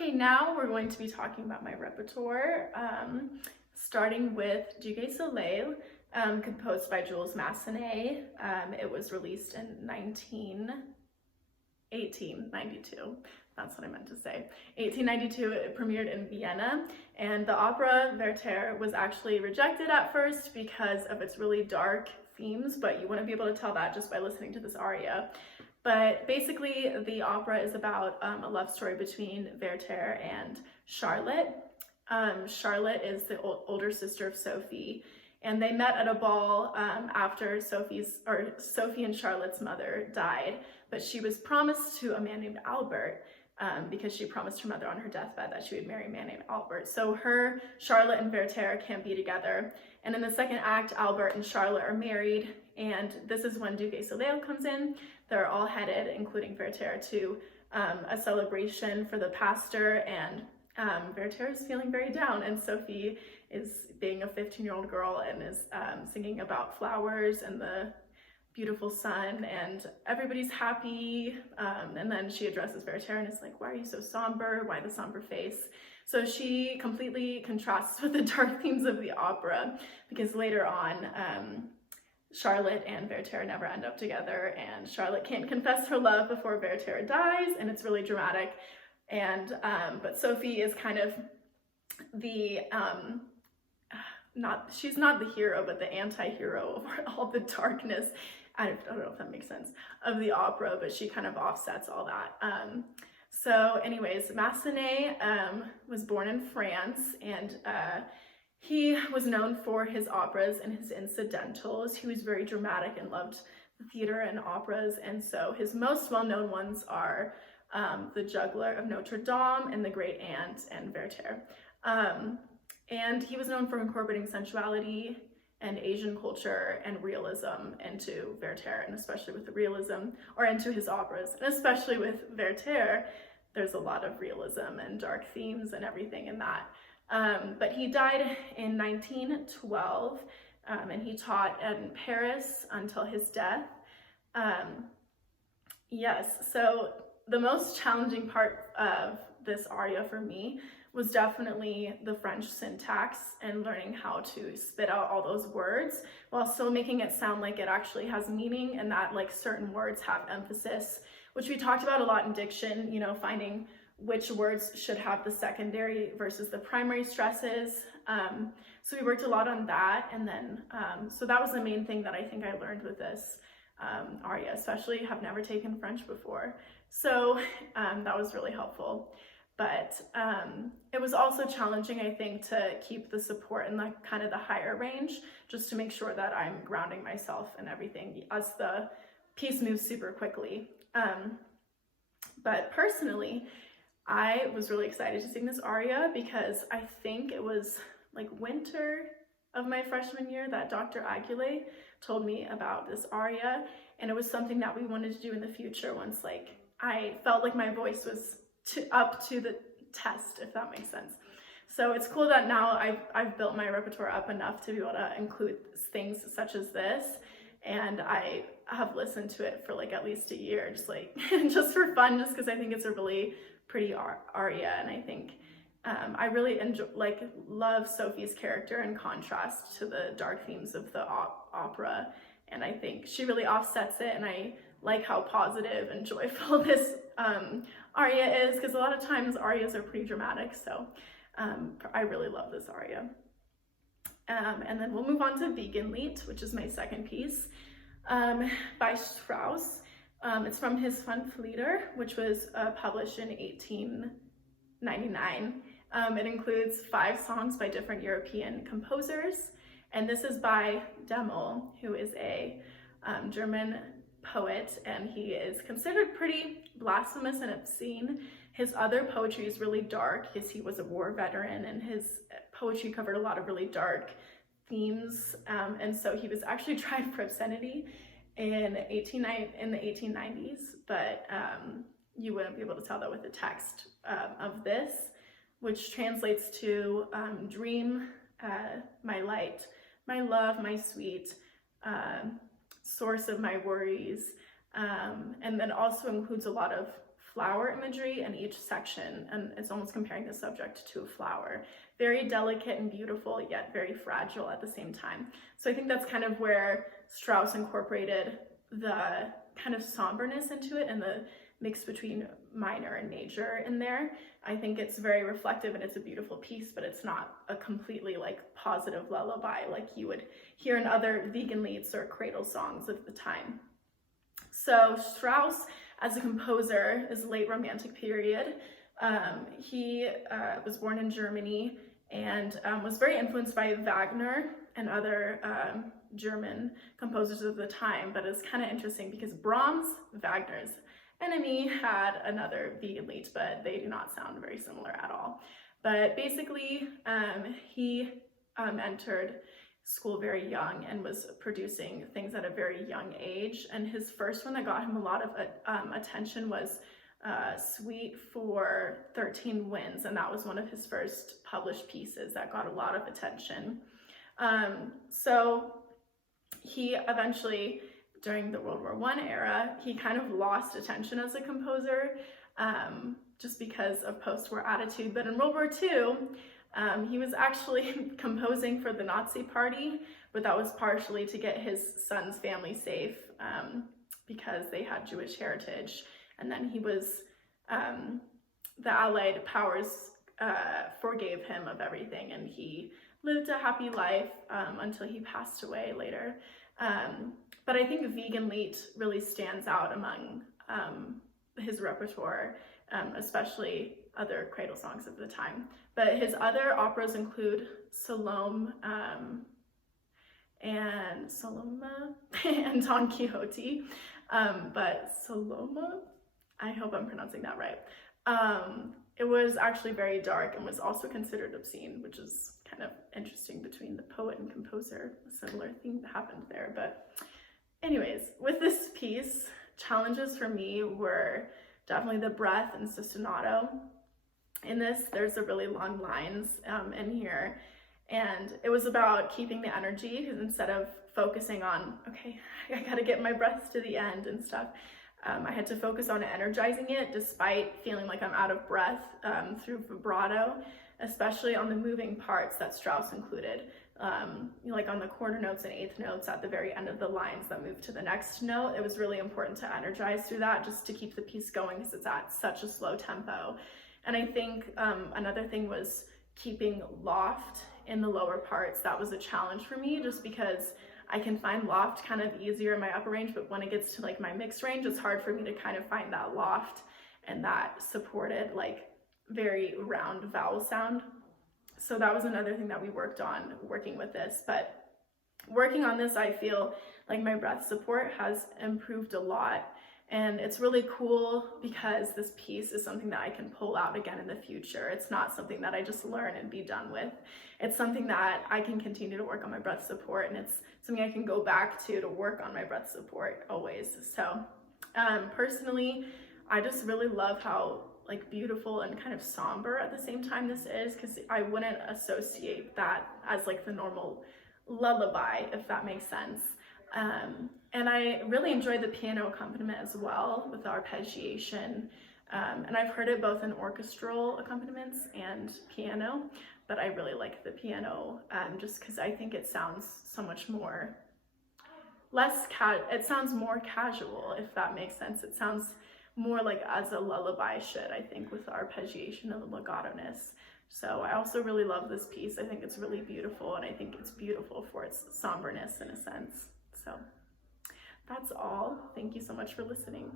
Okay, now we're going to be talking about my repertoire, starting with Gigue Soleil, composed by Jules Massenet. It was released in 1892. That's what I meant to say. 1892, it premiered in Vienna, and the opera Werther was actually rejected at first because of its really dark themes, but you wouldn't be able to tell that just by listening to this aria. But basically, the opera is about a love story between Werther and Charlotte. Charlotte is the older sister of Sophie, and they met at a ball after Sophie and Charlotte's mother died, but she was promised to a man named Albert because she promised her mother on her deathbed that she would marry a man named Albert. So Charlotte and Werther can't be together. And in the second act, Albert and Charlotte are married, and this is when Gigue Soleil comes in. They're all headed, including Werther, to a celebration for the pastor, and Werther is feeling very down, and Sophie is being a 15-year-old girl and is singing about flowers and the beautiful sun, and everybody's happy, and then she addresses Werther and is like, why are you so somber? Why the somber face? So she completely contrasts with the dark themes of the opera, because later on, Charlotte and Werther never end up together, and Charlotte can't confess her love before Werther dies, and it's really dramatic. And but Sophie is kind of the she's not the hero, but the anti-hero of all the darkness. I don't know if that makes sense, of the opera, but she kind of offsets all that. So anyways, Massenet was born in France, and he was known for his operas and his incidentals. He was very dramatic and loved the theater and operas, and so his most well-known ones are The Juggler of Notre Dame and The Great Aunt and Werther. And he was known for incorporating sensuality and Asian culture and realism into Werther, and especially with the realism, or into his operas, and especially with Werther, there's a lot of realism and dark themes and everything in that. But he died in 1912, and he taught in Paris until his death. Yes, so the most challenging part of this aria for me was definitely the French syntax and learning how to spit out all those words while still making it sound like it actually has meaning, and that like certain words have emphasis, which we talked about a lot in diction, you know, finding which words should have the secondary versus the primary stresses. So we worked a lot on that, and then so that was the main thing that I think I learned with this aria, especially have never taken French before. So that was really helpful. But it was also challenging, I think, to keep the support in the kind of the higher range, just to make sure that I'm grounding myself and everything as the piece moves super quickly. But personally, I was really excited to sing this aria because I think it was like winter of my freshman year that Dr. Aguilé told me about this aria, and it was something that we wanted to do in the future once like I felt like my voice was up to the test, if that makes sense. So it's cool that now I've built my repertoire up enough to be able to include things such as this, and I have listened to it for like at least a year, just like just for fun, just because I think it's a really pretty aria, and I think I really love Sophie's character in contrast to the dark themes of the opera, and I think she really offsets it, and I like how positive and joyful this aria is, because a lot of times arias are pretty dramatic, so I really love this aria. And then we'll move on to Wiegenlied, which is my second piece, by Strauss. It's from his Fünf Lieder, which was published in 1899. It includes 5 songs by different European composers, and this is by Demel, who is a German poet, and he is considered pretty blasphemous and obscene. His other poetry is really dark because he was a war veteran, and his poetry covered a lot of really dark themes, and so he was actually tried for obscenity in the 1890s, but you wouldn't be able to tell that with the text of this, which translates to dream, my light, my love, my sweet, source of my worries, and then also includes a lot of flower imagery in each section, and it's almost comparing the subject to a flower. Very delicate and beautiful, yet very fragile at the same time. So I think that's kind of where Strauss incorporated the kind of somberness into it and the mix between minor and major in there. I think it's very reflective and it's a beautiful piece, but it's not a completely like positive lullaby like you would hear in other Wiegenlieds or cradle songs of the time. So Strauss, as a composer, is late Romantic period. He was born in Germany and was very influenced by Wagner and other German composers of the time, but it's kind of interesting because Brahms, Wagner's enemy, had another Wiegenlied, but they do not sound very similar at all. But basically, he entered school very young and was producing things at a very young age. And his first one that got him a lot of attention was Suite for 13 Winds, and that was one of his first published pieces that got a lot of attention. So he eventually, during the World War I era, he kind of lost attention as a composer just because of post-war attitude. But in World War II, he was actually composing for the Nazi Party, but that was partially to get his son's family safe because they had Jewish heritage. And then he was, the Allied powers forgave him of everything, and he lived a happy life until he passed away later. But I think Wiegenlied really stands out among his repertoire, especially other cradle songs of the time. But his other operas include Salome and Don Quixote. But Salome, I hope I'm pronouncing that right. It was actually very dark and was also considered obscene, which is kind of interesting between the poet and composer. A similar thing that happened there. But anyways, with this piece, challenges for me were definitely the breath and ostinato. In this, there's a really long lines in here, and it was about keeping the energy, because instead of focusing on, okay, I gotta get my breaths to the end and stuff, I had to focus on energizing it despite feeling like I'm out of breath through vibrato, especially on the moving parts that Strauss included. Like on the quarter notes and eighth notes at the very end of the lines that move to the next note, it was really important to energize through that just to keep the piece going because it's at such a slow tempo. And I think another thing was keeping loft in the lower parts. That was a challenge for me just because I can find loft kind of easier in my upper range, but when it gets to like my mixed range, it's hard for me to kind of find that loft and that supported like very round vowel sound. So that was another thing that we worked on working with this. But working on this, I feel like my breath support has improved a lot. And it's really cool because this piece is something that I can pull out again in the future. It's not something that I just learn and be done with. It's something that I can continue to work on my breath support, and it's something I can go back to work on my breath support always. So personally, I just really love how like beautiful and kind of somber at the same time this is, because I wouldn't associate that as like the normal lullaby, if that makes sense. And I really enjoyed the piano accompaniment as well with the arpeggiation. And I've heard it both in orchestral accompaniments and piano, but I really like the piano just because I think it sounds so much more, it sounds more casual, if that makes sense. It sounds more like as a lullaby should, I think, with the arpeggiation and the legato-ness. So I also really love this piece. I think it's really beautiful, and I think it's beautiful for its somberness in a sense. So that's all. Thank you so much for listening.